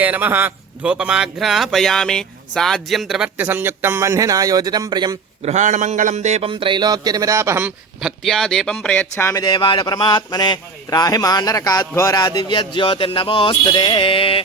नमः। धूपमाघ्रापयामि। साज्यं त्रिवर्ति संयुक्तं वह्निना योजितं प्रियं। गृहाणमङ्गलं दीपं त्रैलोक्यनिमिरापहं। भक्त दीपम प्रय्छा देवाय परमात्मने। त्राहि का घोरा दिव्य नमः।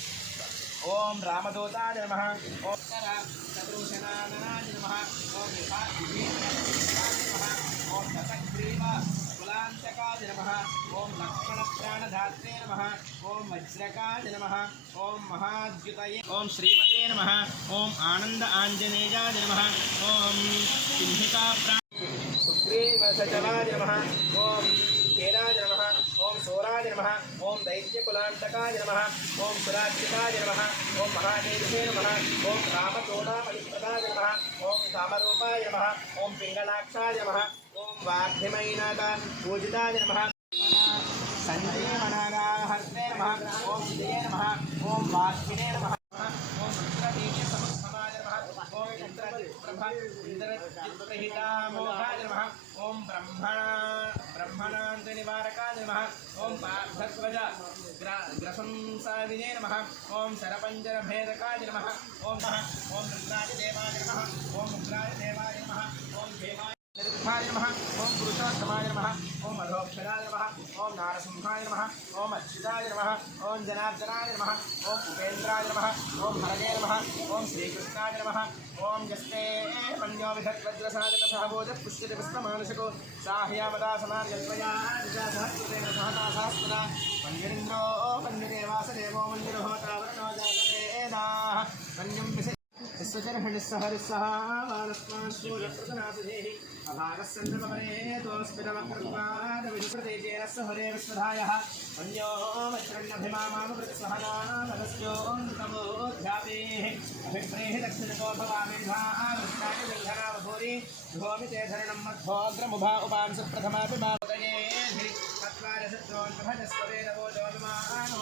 ओम रामदूताय नमः। ओम चतुर्शनाननाय नमः। ॐ नमः ॐ दशग्रीव कुलान्तकाय नमः ॐ लक्ष्मणप्राणधात्रे नमः। ॐ वज्रकाय नमः। ॐ महाद्युतये। ओम श्रीमते नमः। ओम आनंद आञ्जनेयाय नमः। ॐ चिह्निका प्राण सुग्रीवसचवाय नमः। ॐ केराय नमः సోరాయ నమ. ఓం దైత్యకులాంతకాయ నమ. ఓం సురాజ్యకాయ నమ. ఓం మహాదేవే నమ. ఓం రామచోడామణిప్రదాయ నమ. ఓం కామరూపాయ నమ. ఓం పింగళాక్షాయ నమ. ఓం వాగ్ధిమైనాక పూజితాయ నమ. సంజీవనాగాహస్తే నమ. ఓం విజయ నమ. ఓం వాగ్వినే నమ ఓం రుద్రబీజ సముద్భవాయ నమః ఓం ఇంద్రజిత్ప్రభ ఇంద్రజిత్ప్రహితామోహాయ నమః. ఓం బ్రహ్మణ బ్రహ్మణాంత నివారకాయ నమ. ఓం పార్థధ్వజ గ్ర గ్రసంసావినే నమః. ఓం శరపంజర భేదకాయ నమ. ఓం ఓం రుద్రాయ దేవాయ నమ. ఓం ఉగ్రాయ దేవాయ నమ. ఓం దేవాయ నిరుద్ధాయ నమ ఓం పురుషోత్తమాయ నమ ఓం అధోక్షరాయ నమ ఓం నారసింహాయ నమ ఓం అచ్యుతాయ నమ ఓం జనార్దనాయ నమ ఓం ఉపేంద్రాయ నమ ఓం హరగే నమ ఓం శ్రీకృష్ణాయ నమ ఓం యస్తే పంజో విధద్వజ్రసాధక సహభోజ పుష్యతి పుష్పమానసకో సాహ్యామదా సమార్యత్వయా సహకృతేన సహతా సహస్ర పంజరింద్రో పంజదేవాసదేవో మంజురహోతావరణో सहरसहारस्पांशूलप्रतनासुधेहि अभागस्सन्दमपरे तोस्मिदमकृत्वादविप्रतेजेन सहरे विश्वधायः अन्यो वज्रन्नभिमामामकृत्सहनामगस्योऽन्तमोऽध्यापेः अभिप्रेः दक्षिणकोपवामेधानाय विघ्नावभूरि भोमिते धरणं मध्वोग्रमुभा उपांसुप्रथमापि मातये तत्त्वादशत्रोन्मभजस्ववेदवोजोमानो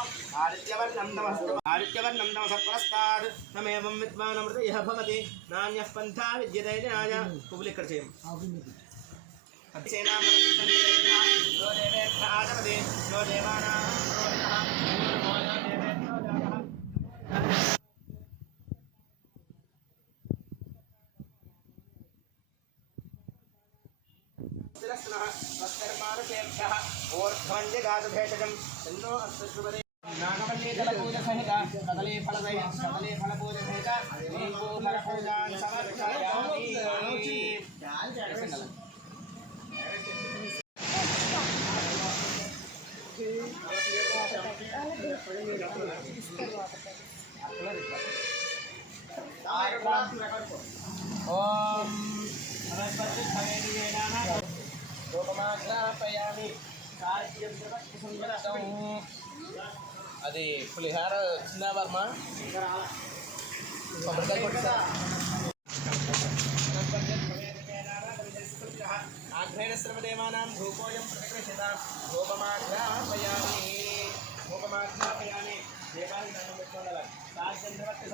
आदित्यवर्णं नमस्त आदित्यवर्णं नमसप्रस्तात् नमेवं विद्वानमृत यः भवति नान्यः पन्था विद्यते नाय నాగవల్లీకల పూజ సహిత కదలీ ఫల కదలీ ఫల పూజ సహిత ఫల కార్యం సుందరం అది పులిహార వచ్చిందా వర్మ కొబ్బరికాయ కొట్టా ఆగ్రేణ శ్రమదేవానాం ధూపోయం ప్రతికృషిత రూపమాగ్రాపయామి రూపమాగ్రాపయామి దేవానికి దండం పెట్టుకోవాలి సాధ్యంతవత్తి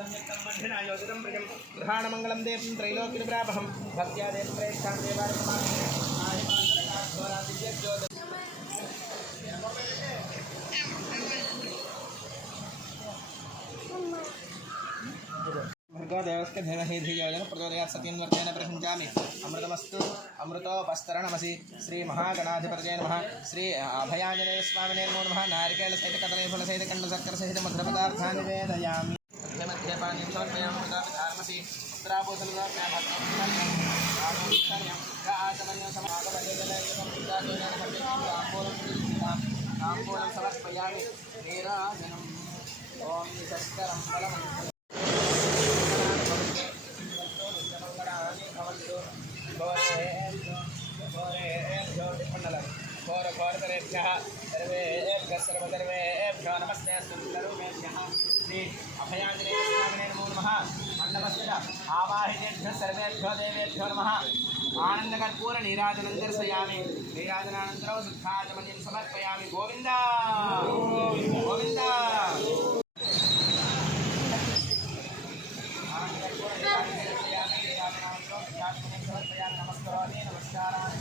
దేవం త్రైలోక్యనిబ్రాహం భక్త్యా దేవం ప్రేక్షాం దేవాలయ देवस्य धनहेधियोजन प्रचोदयात् सत्यन्वर्तेन प्रसञ्चामि अमृतमस्तु अमृतोपस्तरणमसि श्रीमहागणाधिपतये श्री अभयाञ्जनेय स्वामिने नमो नमः नारिकेलसहितकदलीफलसहितकण्डशर्करसहित मधुरपदार्थानि वेदयामि मध्ये मध्ये पानीं समर्पयामृतापि धारमसि आम्बूलं समर्पयामि नीराजनम् ॐ निशस्करं घोरघोरतरेभ्यः सर्वेभ्यः सर्वसर्वेभ्यो नमस्ते सर्वसर्वेभ्यः श्री अभयादिने नमो नमः। मण्डपस्थित आवाहितेभ्यः सर्वेभ्यो देवेभ्यो नमः। आनन्दकर्पूरनीराजनं दर्शयामि नीराजनानन्तरं शुद्धाचमनीं समर्पयामि। गोविन्द! गोविन्द! आनन्दकर्पूरनीराजनं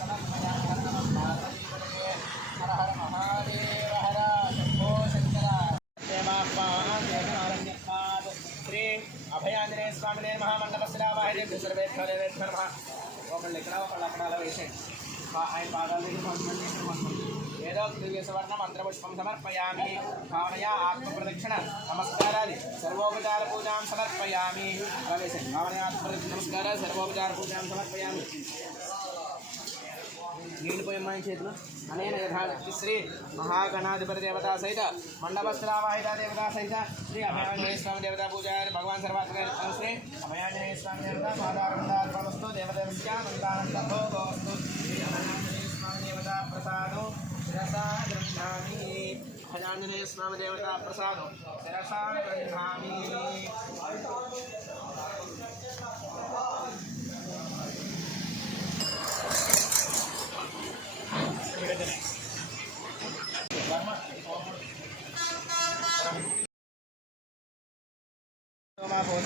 మహామండపస్థిరావాహిని సర్వేభ్యో దేవేభ్యో నమ ఒకళ్ళు ఇక్కడ ఒకళ్ళు అక్కడ అలా వేసేయండి ఆయన పాదాలు దగ్గర కొంతమంది ఇక్కడ కొంతమంది ఏదో దివ్యసవర్ణ మంత్రపుష్పం సమర్పయామి. భావనయా ఆత్మప్రదక్షిణ నమస్కారాలు సర్వోపచార పూజాం సమర్పయామి. అలా వేసేయండి భావనయా ఆత్మప్రదక్షిణ నమస్కారాలు సర్వోపచార పూజాం సమర్పయామి. నీళ్ళు పోయమ్మా చేతిలో. అనేన యథాశక్తి శ్రీ మహాగణాధిపతి దేవతా సహిత మండపశ్రావాహిత దేవతా సహిత శ్రీ అభయాంజనేయ స్వామి దేవతా పూజ భగవాన్ సర్వాత్మ శ్రీ అభయాంజనేయ స్వామి దేవత పాదారందార్పణస్తు దేవదేవస్య మందానందభోగోస్తు. శ్రీ అభయాంజనేయ స్వామి దేవతా ప్రసాదో శిరసా గృహ్ణామి అభయాంజనేయ స్వామి దేవతా ప్రసాదం శిరసా గృహ్ణామి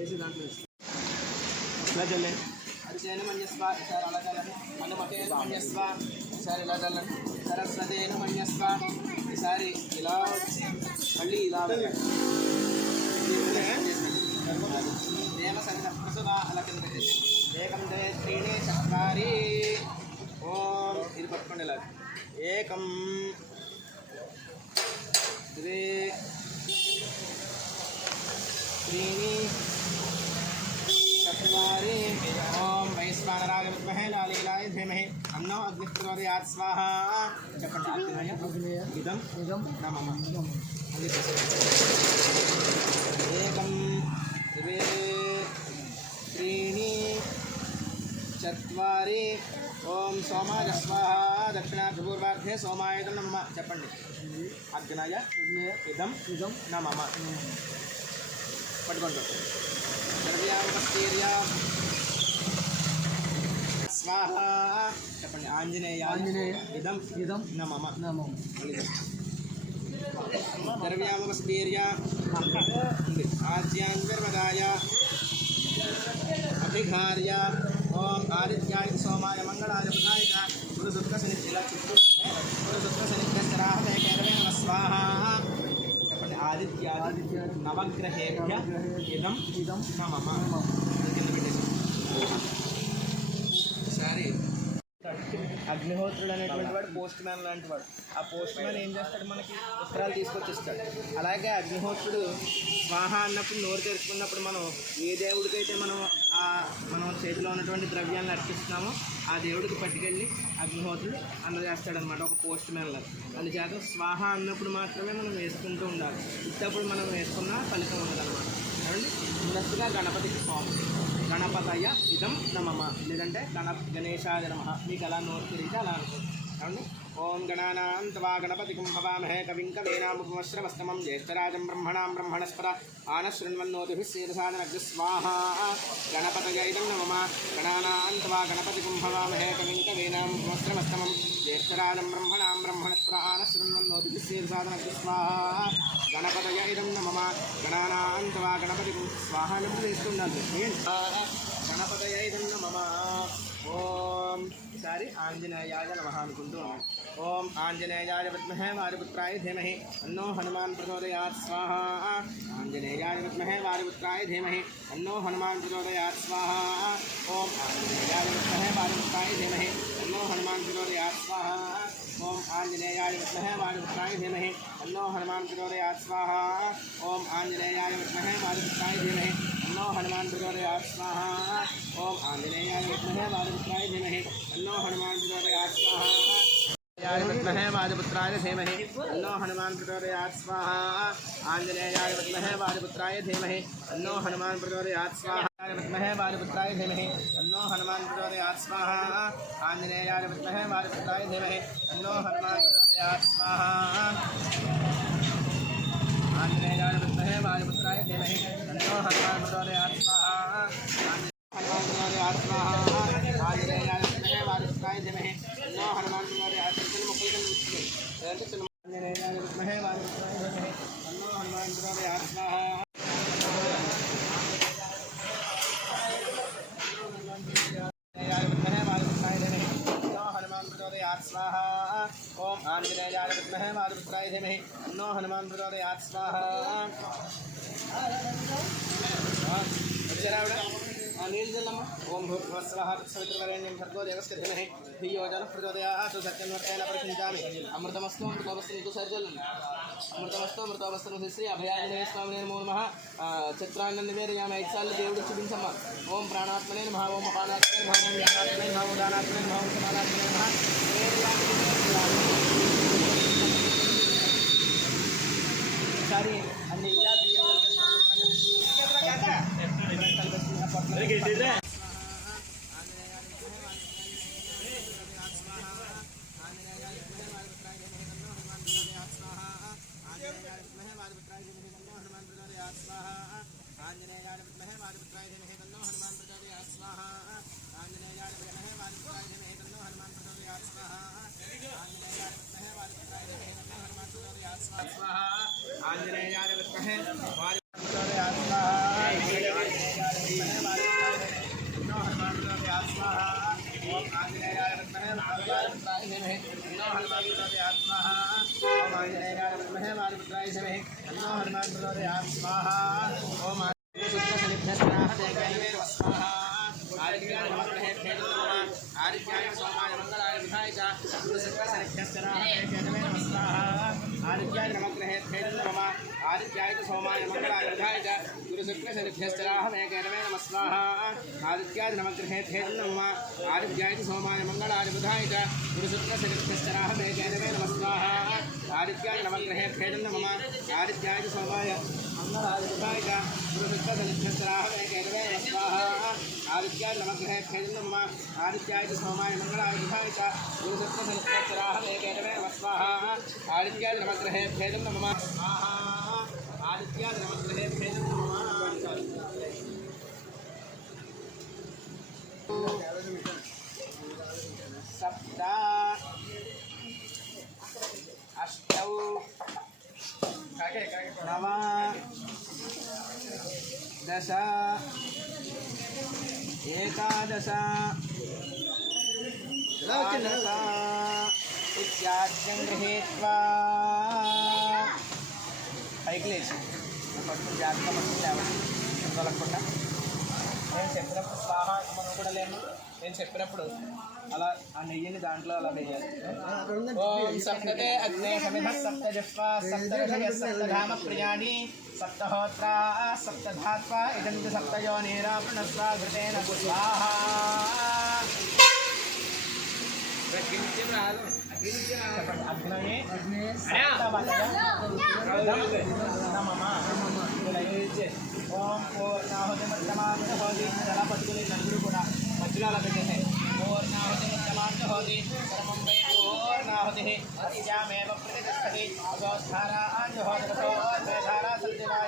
వేసి దాంట్లో వేసి ఇలా చల్లే అది చేయను పని చేస్తా సార్ అలా చల్లని మళ్ళీ మట్టేయను పని చేస్తా ఈసారి ఇలా చల్లని సార్ అసలు చేయను పని చేస్తా ఈసారి ఇలా ఏకం త్రీణి చక్రారి चत्वारि ॐ वैश्वानराय विद्महे लालीलाय धीमहि अन्नो अग्निः प्रचोदयात् स्वाहा చెప్పండి అగ్నియ ఇదం ఇదం నా మమ ఏకం ద్వే त्रीणि చత్వారి ఓం సోమాయ స్వాహ దక్షిణాభిపూర్వార్ధే సోమాయుధం నమ చెప్పండి అగ్నయ ఇదం ఇదం నా ద్రవ్యామస్తీర్య స్వాహ. చెప్పండి. ఆంజనేయ ఆంజనేయ ఇదం. ఇదం. నమమ. నమం. ద్రవ్యామస్తీర్య ఆజ్యాన్విర్వదాయ అభిఘార్య ఓం ఆదిత్యాయ సోమాయ మంగళాయ బుధాయ గురు దుఃఖ సనిధిల చుట్టూ. గురు దుఃఖ నమ స్వాహ. ఆదిత్యాది ఆదిత్య నవగ్రహేభ్య ఇదం ఇదం నమమ సరే అగ్నిహోత్రుడు అనేటువంటి వాడు పోస్ట్ మ్యాన్ లాంటి వాడు ఆ పోస్ట్ మ్యాన్ ఏం చేస్తాడు మనకి? ఉత్తరాలు తీసుకొచ్చి ఇస్తాడు అలాగే అగ్నిహోత్రుడు స్వాహ అన్నప్పుడు నోరు తెరుచుకున్నప్పుడు మనం ఏ దేవుడికైతే మనం మనం చేతిలో ఉన్నటువంటి ద్రవ్యాన్ని అర్పిస్తున్నామో. ఆ దేవుడికి పట్టుకెళ్ళి అగ్నిహోత్రుడు అందజేస్తాడనమాట ఒక పోస్ట్ మ్యాన్ అందుచేత స్వాహ అన్నప్పుడు మాత్రమే మనం వేసుకుంటూ ఉండాలి. ఇట్టప్పుడు మనం వేసుకున్న ఫలితం ఉండదన్నమాట. ఏమండి? ముందస్తుగా గణపతికి స్వామి గణపతయ ఇదం నమమ లేదంటే గణ గణేశాయ నమ. మీకు అలా నోరు తిరిగితే అలా అనుకోండి. ఓం గణానాంతవా గణపతికం భవామహే కవిం కవీనాముపమశ్రవస్తమం జ్యేష్ఠరాజం బ్రహ్మణాం బ్రహ్మణస్పద ఆనశృణ్వన్నోతిభిः శీర్షాదనగ్ర స్వాహా గణపతయ ఇదం నమమ గణానాంతవా గణపతికం భవామహే కవిం కవీనాముపమశ్రవస్తమం జ్యేష్ఠరాజం బ్రహ్మణాం బ్రహ్మణస్పద ఆనశృణ్వన్నోతిభిः శీర్షాదనగ్ర స్వాహా గణపతయ ఇదం నమమ గణానాంతవా గణపతికం స్వాహా అన్నప్పుడు వేస్తుండాలి గణపతయ ఇదం నమమ ఓం. सारी आंजनेयाय नमः अनुकुंटो ओम आंजनेयाय विद्महे वारिपुत्राय धीमहि अन्नो हनुमान प्रचोदयात् स्वाहा आंजनेयाय विद्महे वारिपुत्राय धीमहि अन्नो हनुमान प्रचोदयात् स्वाहा ओम आंजनेयाय विद्महे वारिपुत्राय धीमहि अन्नो हनुमान प्रचोदयात् स्वाहा ओम आंजनेयाय विद्महे वारिपुत्राय धीमहि अन्नो हनुमान प्रचोदयात् स्वाहा ओम आंजनेयाय विद्महे वारिपुत्राय धीमहि अन्नो हनुमान प्रचोदयात् स्वाहा। ओम आंजनेयाय विद्महे वाजपुत्राय धीमहि। अन्नो हनुमान प्रचोदयात् स्वाहा। विद्महे वाजपुत्राय धीमहि। अन्नो हनुमान प्रचोदयात् स्वाहा। आंजनेयाय विद्महे वाजपुत्राय धीमहि। अन्नो हनुमान प्रचोदयात् स्वाहा। विद्महे वाजपुत्राय धीमहि। अन्नो हनुमान प्रचोदयात् स्वाहा। आंजनेयाय विद्महे वाजपुत्राय धीमहि। अन्नो हनुमान प्रचोदयात् स्वाहा। आंजनेयाय विद्महे वाजपुत्राय धीमहि। अन्नो हनुमान భూస్వహ సవితృవరేణ్యం భర్గో దేవస్య ధీమహి ధియో జన ప్రచోదయాత్ సత్యన్వర్తేన పరిచించామి అమృతమస్తు అమృతమస్తు ఇంకో సరి చల్లండి అమృతమస్తు అమృతమస్తు శ్రీ అభయాంజనేయ స్వామి నమో నమ చిత్రాన్ని నివేదయామి ఐదు సార్లు దేవుడు చూపించమ్మా ఓం ప్రాణాత్మనే నమ ఓం అపానాత్మనే నమ ఓం యానాత్మనే నమ ఓం దానాత్మనే నమ ఓం సమానాత్మనే నమ ఒకసారి అన్ని ఇలా सूर्याय आदित्याय च सोमाय मङ्गलायुधाय च गुरुशुक्लशनिभ्यश्चराहमेक नमे नमः स्वाहा आदित्याय नमग्रहे थेन नमः च सोमाय मङ्गलायुधाय च गुरुशुक्लशनिभ्यश्चराहमेक नमे ఆదిత్యాయ నవగ్రహే భేదం మమ ఆదిత్యాయ సోమాయ అంగరాజాయ ఆదిత్యాయ నవగ్రహే భేదం మమ ఆదిత్యాయ సోమాయ మంగళాయుధాయ గురుసప్తసనక్షత్రాహేకేటవే వస్వాహ ఆదిత్యాయ నవగ్రహే భేదం మమ ఆదిత్యాయ నవగ్రహే భేదం మమ दश एकादश द्वादश इत्याद्यं गृहीत्वा పైకి లేచి పట్టుకుని జాగ్రత్త పట్టుకుని లేవాలి తొలగకుండా నేను చెప్పినప్పుడు స్వాహ మనం కూడా లేము నేను చెప్పినప్పుడు అలా ఆ నెయ్యిని దాంట్లో అలా వేయాలి ఓం సప్తతే అగ్నే సమిధ సప్త జిహ్వా సప్త ఋషయ సప్త ధామ ప్రియాణి सप्तहोत्रा सप्तधात्वा इदं च सप्तयोनिरापणस्वा घृतेन स्वाहा। ओम पूर्णाहुतिमर्तमान्त होति जलपत्कुले नन्दुपुरा वज्रालभते पूर्णाहुतिमर्तमान्त होति सर्वं वै अग्नाहुतिः अतिजामेव प्रतिष्ठति अगोद्धारा धारा सत्यवा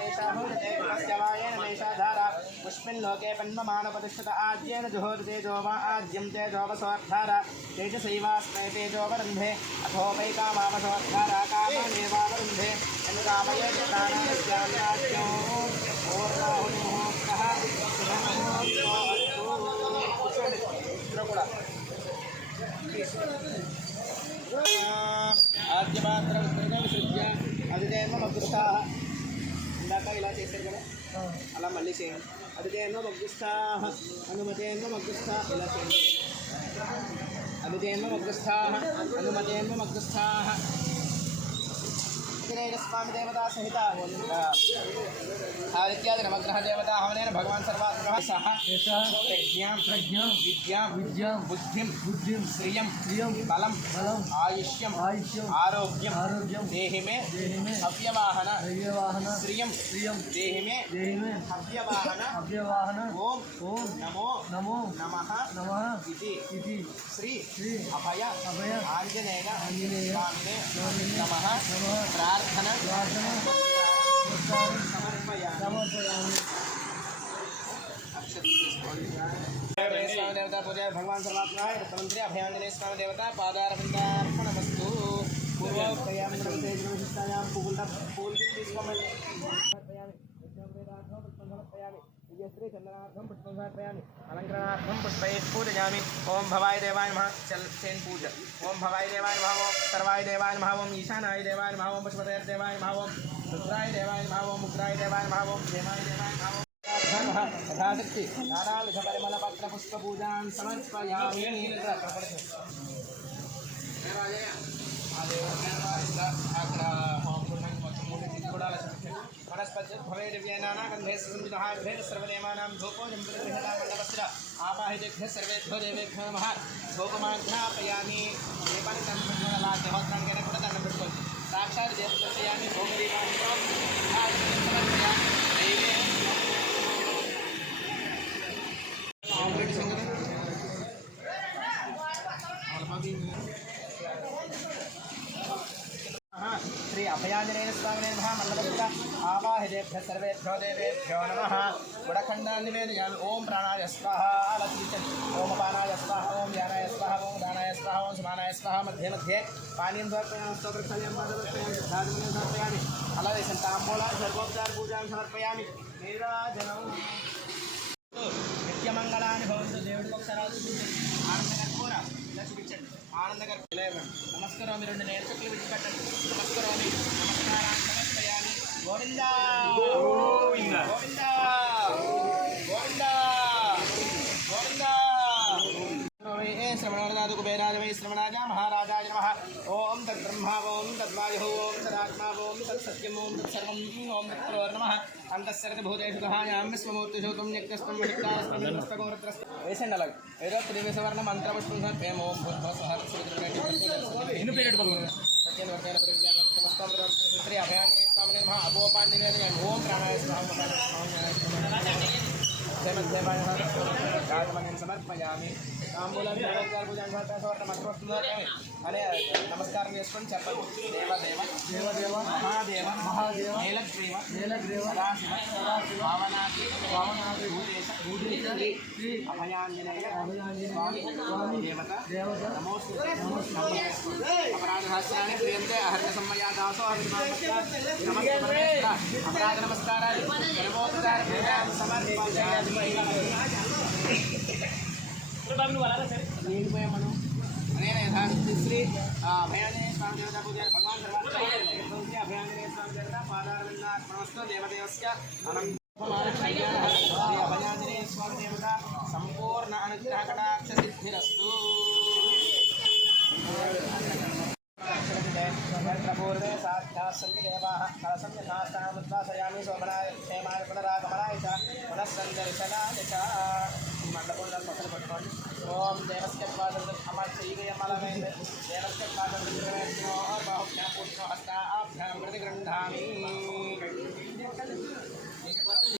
एषा धारा। पुष्मिल्लोके पन्ममानपतिष्ठत आज्येन जुहोदते जो वा आज्यं ते जोवसोद्धारा तेजसैवास्मै तेजोवरुन्धे अथोपै कामावसोद्धारा कामानेवावरुन्धे अनुकामयेतानास्याज्यो ఆద్యమాత్ర విసృజ్య అదిదేమ మగ్గుస్థా ఇందాక ఇలా చేశారు కదా అలా మళ్ళీ చేయండి అదిదేమ మగ్గుస్థా అనుమతేమ మగ్గుస్థా ఇలా చేయండి అదిదేమ మగ్గుస్థా అనుమతేమ మగ్గుస్థా स्वामिदेवतासहिता आदित्यादि नवग्रहदेवता हवनेन भगवान् सर्वात्मकः सः एषः प्रज्ञां प्रज्ञां विद्यां विद्यां बुद्धिं बुद्धिं श्रियं श्रियं बलं बलम् आयुष्यम् आयुष्यम् आरोग्यम् आरोग्यं देहि मे देहि मे हव्यवाहन हव्यवाहन श्रियं श्रियं देहि मे देहि मे हव्यवाहन हव्यवाहन ॐ ॐ नमो नमो नमः नमः इति। इति। श्री श्री अभय अभय आञ्जनेय आञ्जनेय स्वामिने नमः। नमः। देवता पूजा भगवान परमात्मा है मुख्यमंत्री अभयांजलि स्वामी देवता पादार वस्तु पूर्व पूल भी अलंकरणार्थम पुष्पसमर्पयामि अलंकरणार्थम पुष्पैः पूजयामि। ओम भवाय देवाय नमः। चल सेन पूज। ओम भवाय देवाय नमः। सर्वाय देवाय नमः। ओम ईशानाय देवाय नमः। ओम पुष्पते देवाय नमः। रुद्राय देवाय नमः। ओम देवाय नमः। देवाय देवाय नमः। ओम समर्पयामि। वनस्पतिर्भवेर्व्यनानागन्धे सुसंयुधाभ्येन सर्वदेवानां धूपो निम्बृहदामण्डपस्य आवाहितेभ्यः सर्वेभ्यो देवेभ्यो नमः धूपमाघ्नापयामि ఆవాహిదేభ్య సర్వేభ్యో దేవేభ్యో నమః. గుడఖండాన్ని నివేదయామి ఓం ప్రాణాయ స్వాహ అలసించండి ఓం అపానాయ స్వాహ ఓం ధ్యానాయ స్వాహ ఓం దానాయ స్వాహ ఓం సమానాయ స్వాహ. మధ్య మధ్య పానీయం సమర్పయామి స్తోత్రక్షయం సమర్పయామి ధార్మికం సమర్పయామి. అలాగే తాంబూల సర్వోపచార పూజాన్ని సమర్పయామి. నీరాజనం. నిత్యమంగళాన్ని భవంతు దేవుడికి ఒకసారి ఆనందకర్పూర ఇలా చూపించండి. ఆనందకర్పూర నమస్కారం రెండు నేర్చుకులు విడిచిపెట్టండి. నమస్కారం నమస్కారాన్ని సమర్పయామి గోవిందా! గోవిందా! గోవిందా! గోవిందా! శ్రవణవరదాదు కుబేరాజ వై శ్రవణాజ మహారాజాయ నమ. ఓం తద్బ్రహ్మ ఓం తద్వాయు ఓం తదాత్మా ఓం తత్సత్యం ఓం తత్సర్వం ఓం తత్ప్రో నమ. అంతఃసరతి భూతేషు గహాయాం విశ్వమూర్తిషు తుం నిత్యస్వం విహితాస్మస్తం వేసండి అలాగే ఏదో త్రివేశవర్ణ మంత్రపుష్పం ఓం భూత్వ పడుతుంది समर्पयामि శ్రీ అభయాంజనేయ స్వామి నమ అపోపాన్ని నివేదయామి ఓం ప్రాణాయ స్వామి రాజమన్యం సమర్పయామి తాంబూలం నమస్కారం పూజ సమర్పయామి అనే నమస్కారం చేసుకొని చెప్పండి దేవదేవ దేవదేవ మహాదేవ మహాదేవ నీలగ్రీవ నీలగ్రీవ సదాశివ భావనాథి భావనాథి భూదేశ భూదేశ శ్రీ అభయాంజనేయ అభయాంజనేయ స్వామి స్వామి దేవత దేవత నమోస్తు అపరాధహాస్యాన్ని క్రియంతే అహర్య సమ్మయా దాసో అభిమానస్త నమస్కారాలు అపరాధ నమస్కారాలు సర్వోపచార అనేన శ్రీ అభయాంజనేయ స్వామి దేవతా పూజ భగవాన్ సర్వాత్మ అభయాంజనేయ స్వామి దేవత పాదారవిందార్పణస్తు దేవదేవస్య అనంతమాన కళ్యాణ శ్రీ అభయాంజనేయ స్వామి దేవత సంపూర్ణ అనుగ్రహ